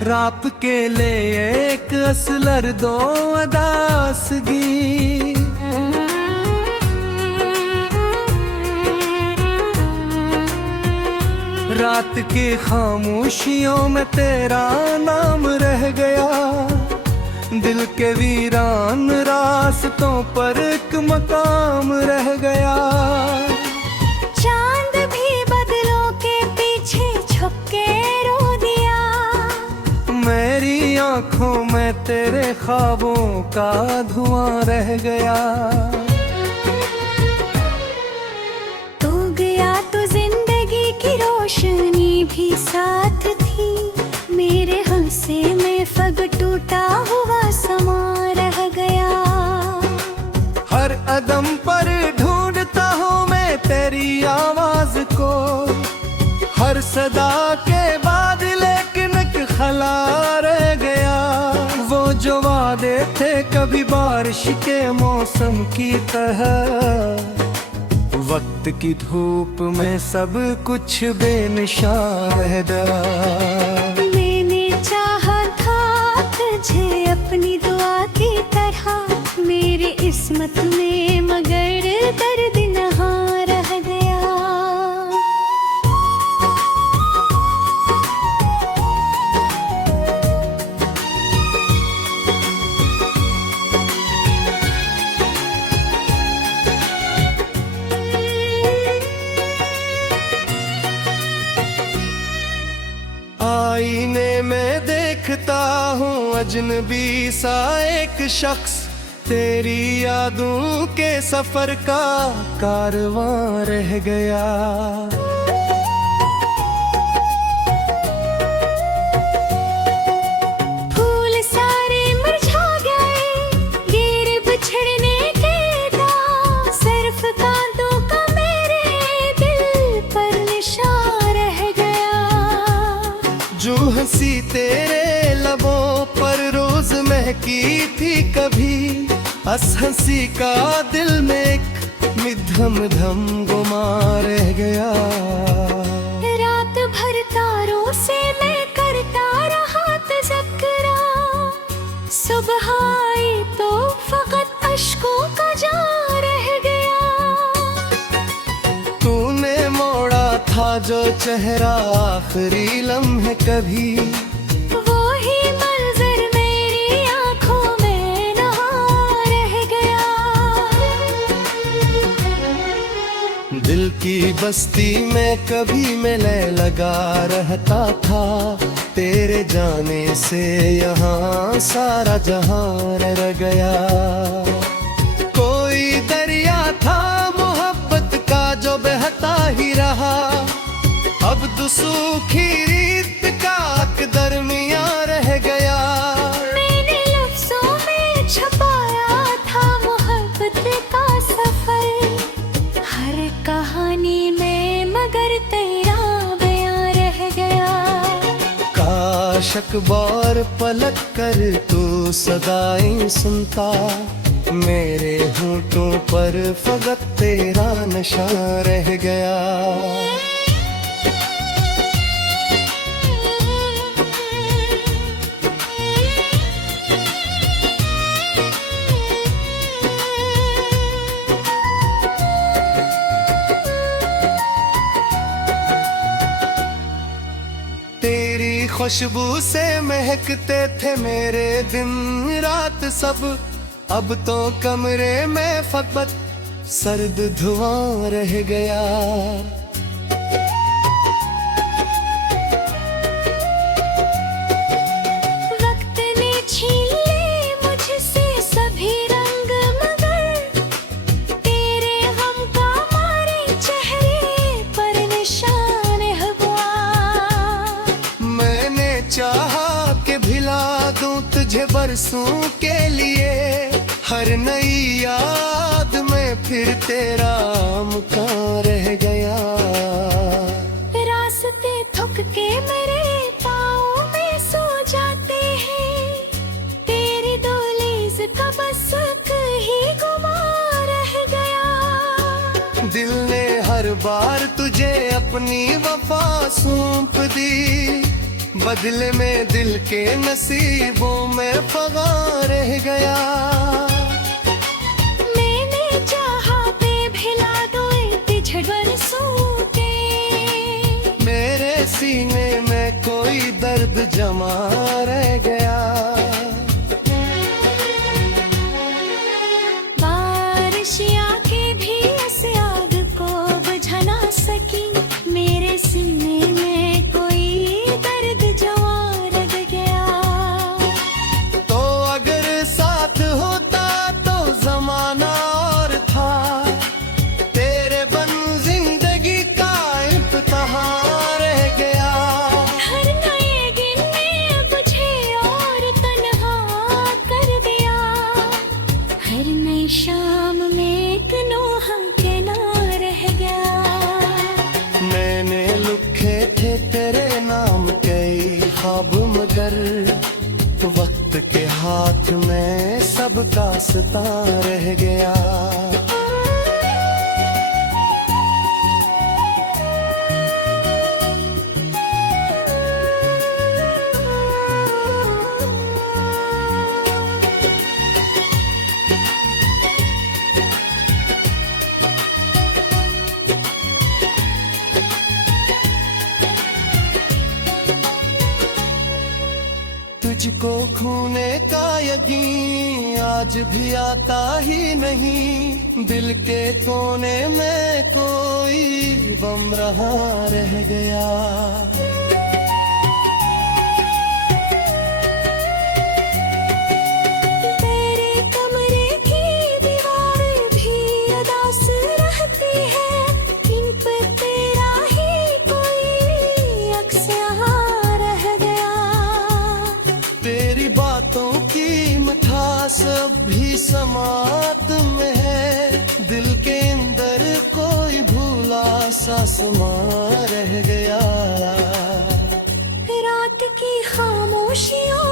रात के ले एक असलर दो अदासगी। रात की खामोशियों में तेरा नाम रह गया। दिल के वीरान रास्तों पर एक मकाम रह गया। चांद भी बदलों के पीछे छुप के रो दिया। मेरी आंखों में तेरे ख्वाबों का धुआं रह गया। तू गया तो जिंदगी की रोशनी भी साथ थी। मेरे हंसे में फग टूटा हुआ समा रह गया। हर कदम पर ढूंढता हूँ मैं तेरी आवाज को। हर सदा के बाद लेकिन एक खला रह गया। वो जो वादे थे कभी बारिश के मौसम की तरह। वक्त की धूप में सब कुछ बेनिशान रह गया। मैंने चाहा था तुझे अपनी दुआ की तरह। मेरी किस्मत में मगर दर्द नहाँ रह गया। आईने में देखता हूँ अजनबी सा एक शख्स। तेरी यादों के सफर का कारवां रह गया। फूल सारे मुरझा गए गिर बिछड़ने के दाग। सिर्फ कांतों का मेरे दिल पर निशान रह गया। जो हंसी तेरे लबों पर रोज महकी थी कभी। हंस हंसी का दिल में एक मिधम धम गुमा रह गया। रात भर तारों से मैं करता रहा तज़क्रा। सुबह आई तो फकत अश्कों का जार रह गया। तूने मोड़ा था जो चेहरा आखिरी लम्हे कभी। वो ही मंजर मेरी आंखों में नहा रह गया। दिल की बस्ती में कभी मिले लगा रहता था। तेरे जाने से यहाँ सारा जहां रह गया। कोई दरिया था मोहब्बत का जो बहता ही रहा। अब तो सूखी रीत का दरमिया रह गया। मैंने लफ्जों में छुपाया था मोहब्बत का सफर। हर कहानी में मगर तेरा बयां रह गया। काश अखबार पलट कर तू सदाएं सुनता। मेरे होंठों पर फकत तेरा नशा रह गया। तेरी खुशबू से महकते थे मेरे दिन रात सब। अब तो कमरे में फकत सर्द धुआं रह गया। वक्त ने छीन लिए मुझसे सभी रंग मगर। तेरे गम का मारे चेहरे पर निशान हुआ। मैंने चाहा कि भिला दूं तुझे बरसों के लिए। हर नई याद में फिर तेरा मुकाम रह गया। रास्ते थक के मेरे पाँव में सो जाते हैं। तेरी दहलीज का बस एक ही गुमा रह गया। दिल ने हर बार तुझे अपनी वफा सौंप दी। बदले में दिल के नसीबों में फगा रह गया। मैंने चाहा पे भिला दो पिछड़ बरसों के, मेरे सीने में कोई दर्द जमा रह गया। बारिश आके भी इस आग को बुझा ना सकी, मेरे सीने में कोई दर्द जमा रह गया। तो अगर साथ होता तो जमाना और था, तेरे बन जिंदगी का इम्तिहान रह गया। हर नए दिन ने मुझे और तन्हा कर दिया, हर नई शाम में एक नोहा के ना रह गया। मैंने लिखे थे तेरे नाम कई ख्वाब, मगर वक्त के हाथ में सबका सता रह गया। तुझको खोने का यकीन आज भी आता ही नहीं, दिल के कोने में कोई बम रहा रह गया। तेरे कमरे की दीवार भी उदास रहती है, इन पे तेरा ही कोई अक्स यहाँ रह गया। तेरी बातों की मिठास अब भी समात में है, दिल के अंदर कोई भूला सा समा रह गया। रात की खामोशियों